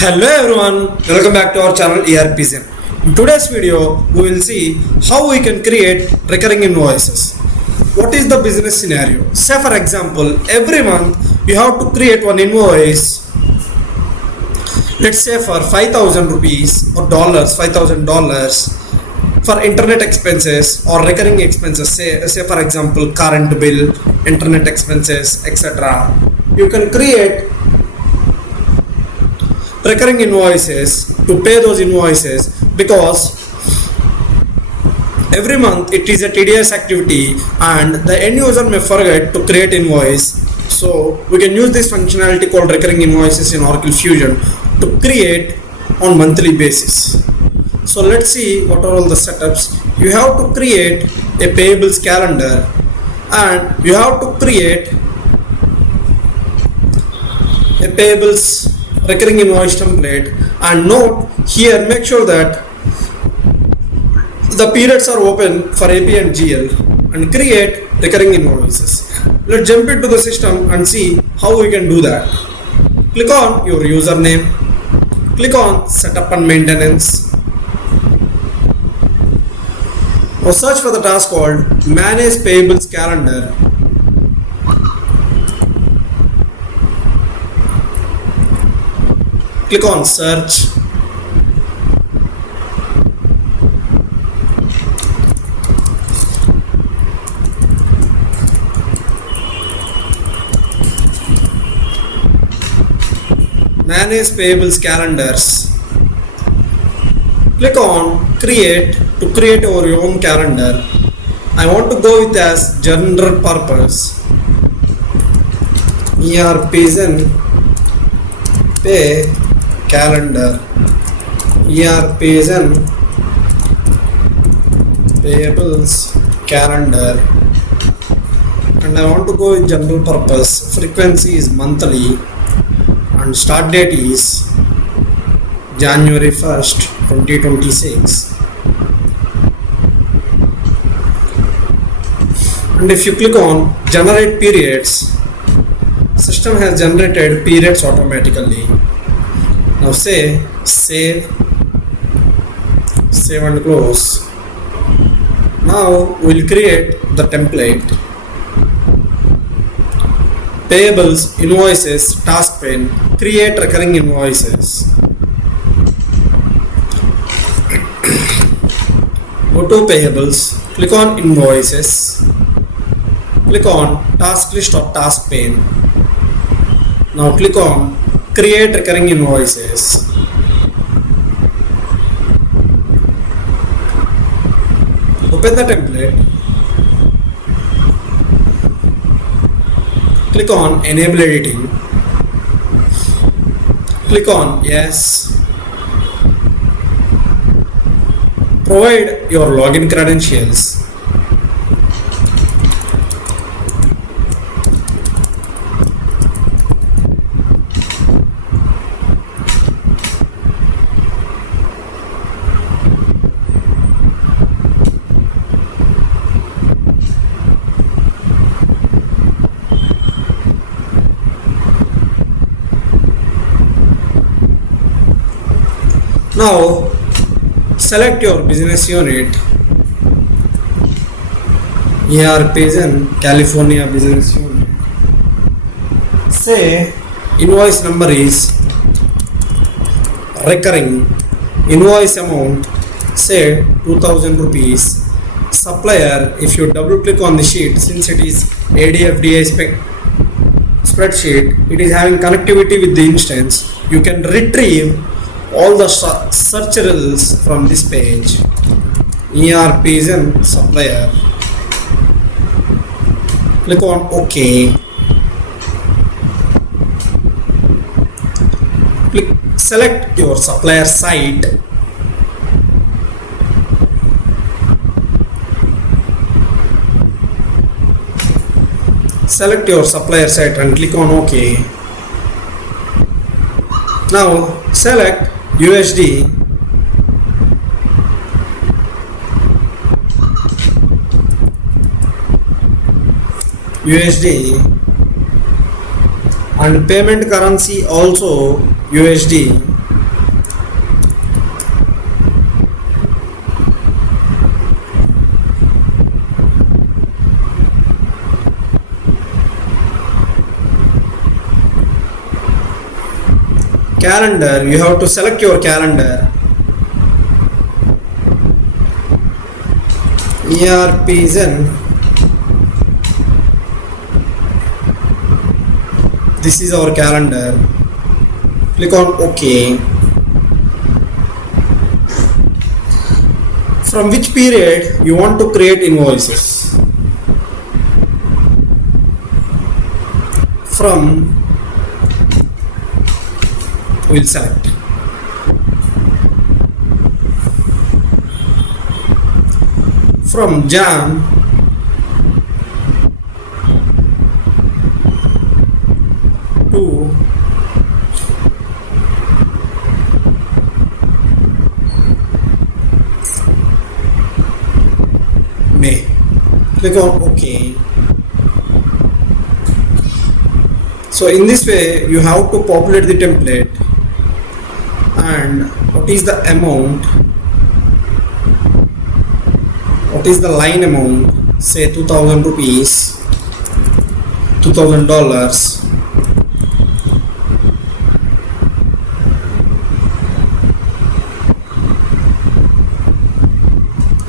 Hello everyone, welcome back to our channel ERPZEN. In today's video, we will see how we can create recurring invoices. What is the business scenario? Say for example, every month you have to create one invoice. Let's say for 5,000 rupees or dollars, $5,000 for internet expenses or recurring expenses. Say for example, current bill, internet expenses, etc. You can create recurring invoices to pay those invoices, because every month it is a tedious activity and the end user may forget to create invoice. So we can use this functionality called recurring invoices in Oracle Fusion to create on monthly basis. So let's see what are all the setups. You have to create a payables calendar and you have to create a payables recurring invoice template, and note here, make sure that the periods are open for AP and GL, and create recurring invoices. Let's jump into the system and see how we can do that. Click on your username, click on setup and maintenance. Now search for the task called manage payables calendar. Click on search. Manage payables calendars. Click on create to create our own calendar. I want to go with as general purpose ERPZEN pay calendar, ERPZEN payables calendar, and I want to go with general purpose. Frequency is monthly and start date is January 1st 2026, and if you click on generate periods, system has generated periods automatically. Now say save and close. Now we'll create the template. Payables, invoices, task pane, create recurring invoices. Go to payables, click on invoices, click on task list or task pane. Now click on create recurring invoices. Open the template. Click on enable editing. Click on yes. Provide your login credentials. Now select your business unit, ERPZEN California business unit. Say invoice number is recurring, invoice amount say 2,000 rupees. Supplier, if you double click on the sheet, since it is ADFDA spreadsheet, it is having connectivity with the instance. You can retrieve all the search results from this page. ERPZEN supplier. Click on OK. Select your supplier site. Select your supplier site and click on OK. Now select USD, and payment currency also USD. calendar, you have to select your calendar. ERPZEN. This is our calendar. Click on OK. From which period you want to create invoices? From, we'll select. From Jan to May. Click on OK. So in this way you have to populate the template, and what is the amount, what is the line amount, say 2000 rupees, $2000,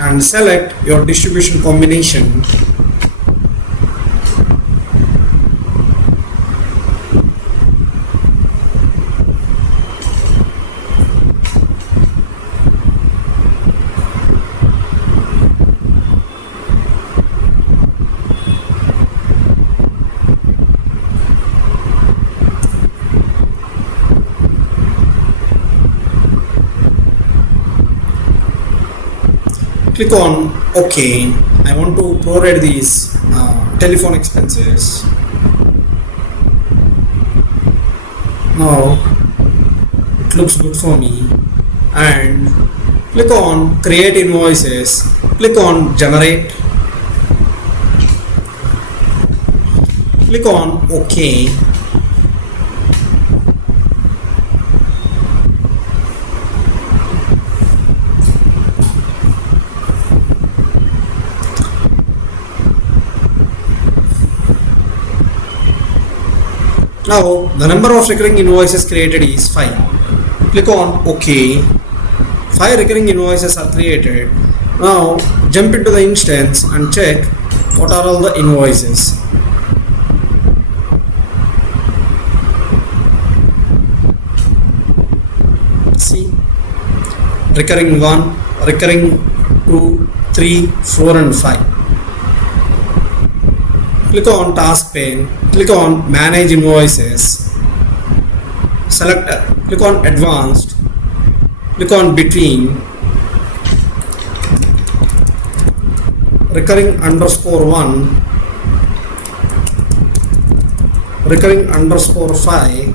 and select your distribution combination. Click on OK. I want to prorate these telephone expenses. Now it looks good for me, and click on create invoices. Click on generate. Click on OK. Now the number of recurring invoices created is 5. Click on OK. 5 recurring invoices are created. Now jump into the instance and check what are all the invoices. See, recurring 1, recurring 2, 3, 4 and 5. Click on task pane, click on manage invoices, select, click on advanced, click on between, recurring _1, recurring _5,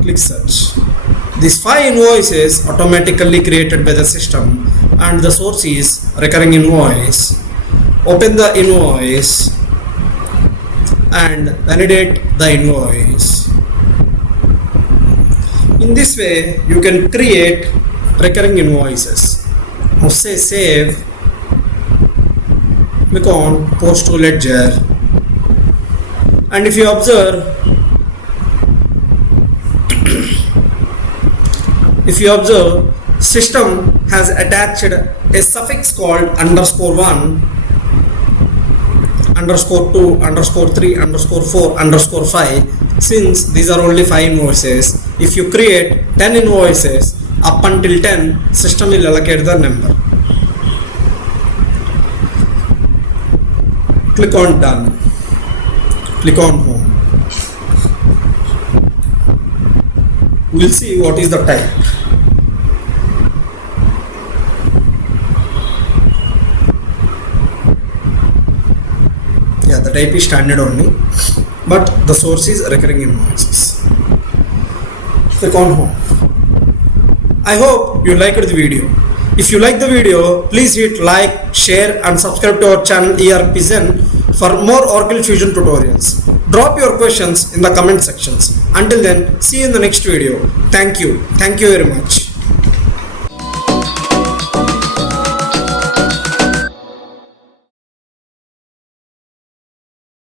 click search. These 5 invoices automatically created by the system, and the source is recurring invoice. Open the invoice and validate the invoice. In this way you can create recurring invoices. Now say save, click on post to ledger, and if you observe, system has attached a suffix called _1, _2, _3, _4, _5. Since these are only 5 invoices, if you create 10 invoices, up until 10, system will allocate the number. Click on done. Click on home. We'll see what is the type. Yeah, the type is standard only, but the source is recurring invoices. Click on home. I hope you liked the video. If you like the video, please hit like, share and subscribe to our channel ERPZEN for more Oracle Fusion tutorials. Drop your questions in the comment sections. Until then, see you in the next video. Thank you. Thank you very much.